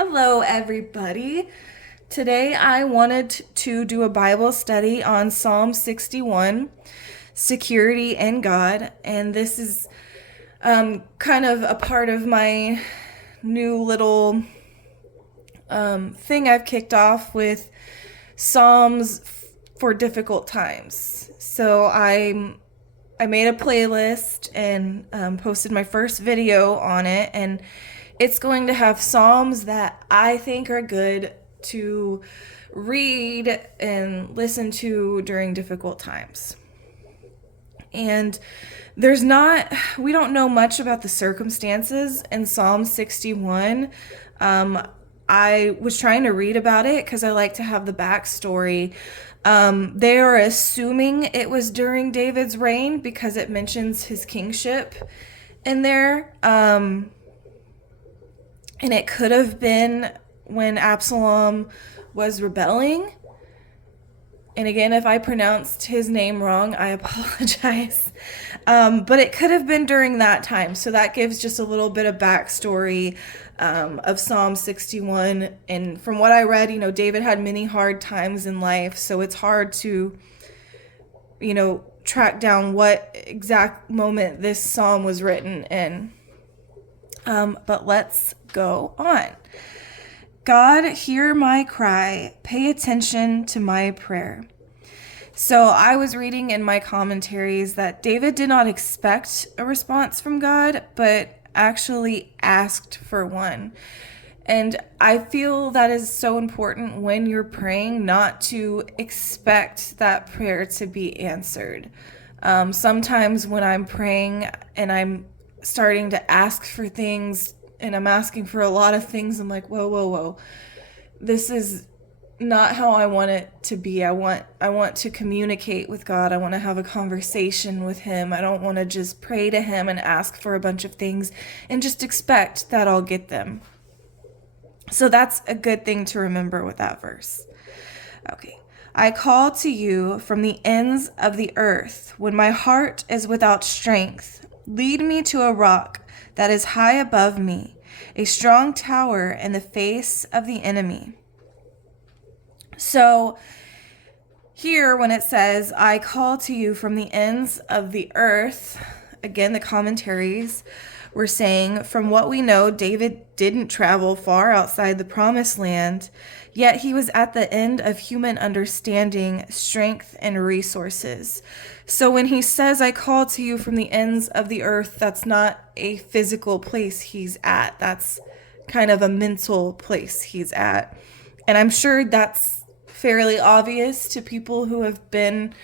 Hello, everybody. Today I wanted to do a Bible study on Psalm 61, security in God. And this is kind of a part of my new little thing I've kicked off with Psalms for difficult times. I made a playlist and posted my first video on it, and it's going to have Psalms that I think are good to read and listen to during difficult times. And we don't know much about the circumstances in Psalm 61. I was trying to read about it because I like to have the backstory. They are assuming it was during David's reign because it mentions his kingship in there. And it could have been when Absalom was rebelling. And again, if I pronounced his name wrong, I apologize. But it could have been during that time. So that gives just a little bit of backstory of Psalm 61. And from what I read, David had many hard times in life. So it's hard to, track down what exact moment this psalm was written in. But let's go on. God, hear my cry. Pay attention to my prayer. So I was reading in my commentaries that David did not expect a response from God, but actually asked for one. And I feel that is so important when you're praying, not to expect that prayer to be answered. Sometimes when I'm praying and I'm starting to ask for things and I'm asking for a lot of things, I'm like, whoa. This is not how I want it to be. I want to communicate with God. I want to have a conversation with him. I don't want to just pray to him and ask for a bunch of things and just expect that I'll get them. So that's a good thing to remember with that verse. Okay. I call to you from the ends of the earth when my heart is without strength. Lead me to a rock that is high above me, a strong tower in the face of the enemy. So here when it says, I call to you from the ends of the earth, again, the commentaries were saying, from what we know, David didn't travel far outside the promised land, yet he was at the end of human understanding, strength, and resources. So when he says, I call to you from the ends of the earth, that's not a physical place he's at. That's kind of a mental place he's at. And I'm sure that's fairly obvious to people who have been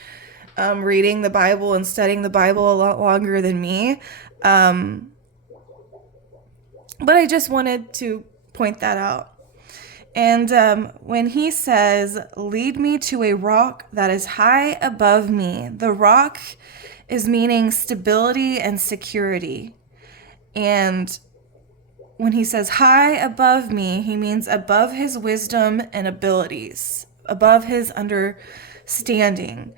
reading the Bible and studying the Bible a lot longer than me. But I just wanted to point that out. And when he says, lead me to a rock that is high above me, the rock is meaning stability and security. And when he says high above me, he means above his wisdom and abilities, above his understanding.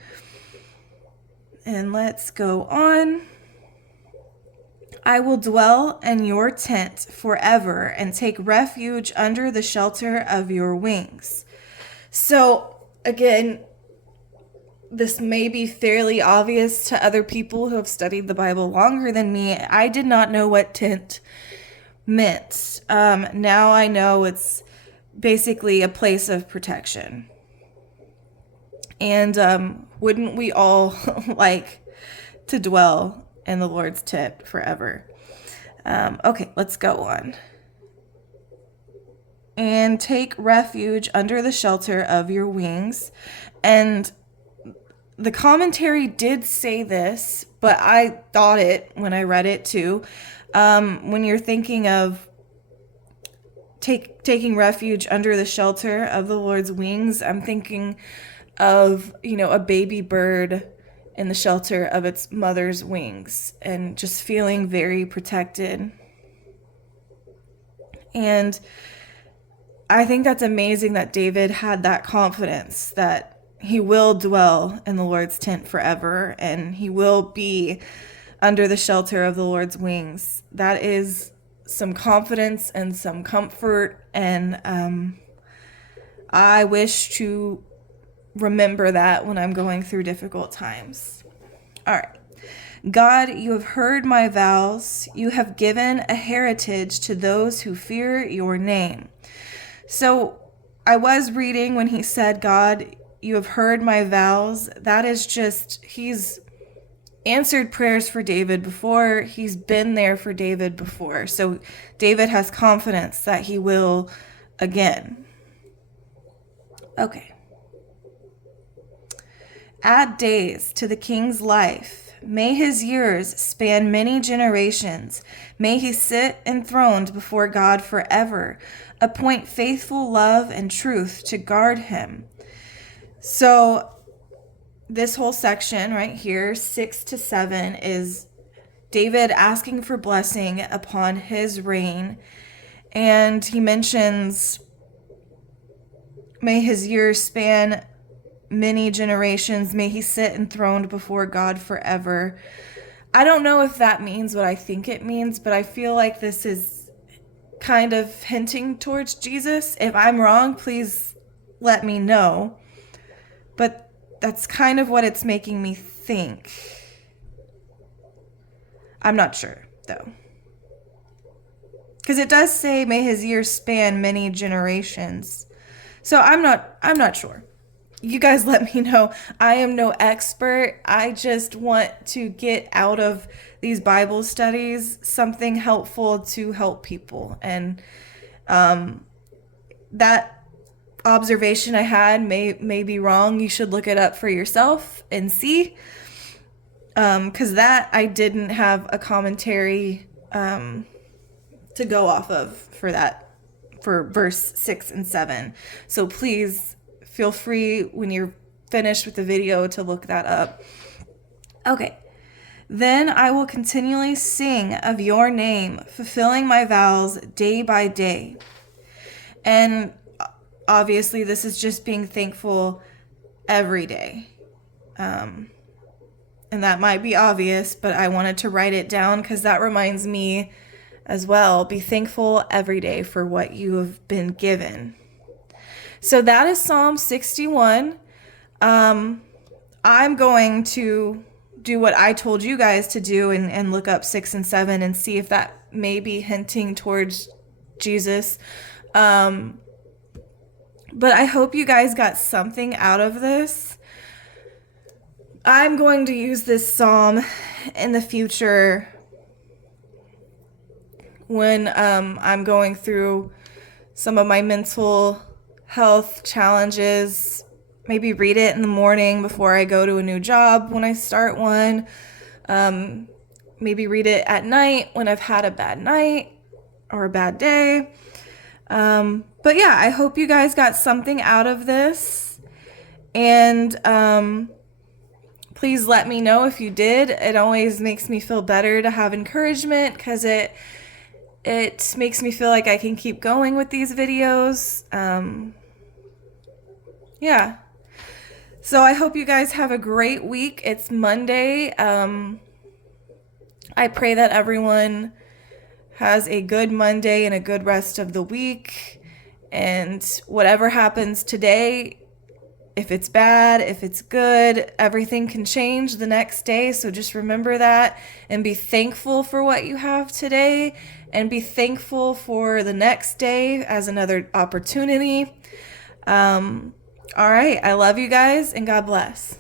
And let's go on. I will dwell in your tent forever and take refuge under the shelter of your wings. So, again, this may be fairly obvious to other people who have studied the Bible longer than me. I did not know what tent meant. Now I know it's basically a place of protection. And wouldn't we all like to dwell in the Lord's tent forever? Okay, let's go on. And take refuge under the shelter of your wings. And the commentary did say this, but I thought it when I read it too. When you're thinking of taking refuge under the shelter of the Lord's wings, I'm thinking of, a baby bird in the shelter of its mother's wings and just feeling very protected. And I think that's amazing that David had that confidence that he will dwell in the Lord's tent forever and he will be under the shelter of the Lord's wings. That is some confidence and some comfort, and I wish to remember that when I'm going through difficult times. All right. God, you have heard my vows. You have given a heritage to those who fear your name. So I was reading when he said, God, you have heard my vows. That is just, he's answered prayers for David before. He's been there for David before. So David has confidence that he will again. Okay. Add days to the king's life. May his years span many generations. May he sit enthroned before God forever. Appoint faithful love and truth to guard him. So this whole section right here, 6 to 7, is David asking for blessing upon his reign. And he mentions, may his years span many generations. May he sit enthroned before God forever. I don't know if that means what I think it means, but I feel like this is kind of hinting towards Jesus. If I'm wrong, please let me know. But that's kind of what it's making me think. I'm not sure, though. Because it does say, may his years span many generations. So I'm not sure. You guys let me know. I am no expert. I just want to get out of these Bible studies something helpful to help people. And that observation I had may be wrong. You should look it up for yourself and see. Because that I didn't have a commentary to go off of for verse 6 and 7. So please feel free when you're finished with the video to look that up. Okay. Then I will continually sing of your name, fulfilling my vows day by day. And obviously this is just being thankful every day. And that might be obvious, but I wanted to write it down because that reminds me as well. Be thankful every day for what you have been given. So that is Psalm 61. I'm going to do what I told you guys to do and look up 6 and 7 and see if that may be hinting towards Jesus. But I hope you guys got something out of this. I'm going to use this psalm in the future when I'm going through some of my mental health challenges. Maybe read it in the morning before I go to a new job when I start one. Maybe read it at night when I've had a bad night or a bad day. But yeah, I hope you guys got something out of this. And please let me know if you did. It always makes me feel better to have encouragement because it makes me feel like I can keep going with these videos. Yeah. So I hope you guys have a great week. It's Monday. I pray that everyone has a good Monday and a good rest of the week. And whatever happens today, if it's bad, if it's good, everything can change the next day. So just remember that and be thankful for what you have today and be thankful for the next day as another opportunity. All right. I love you guys and God bless.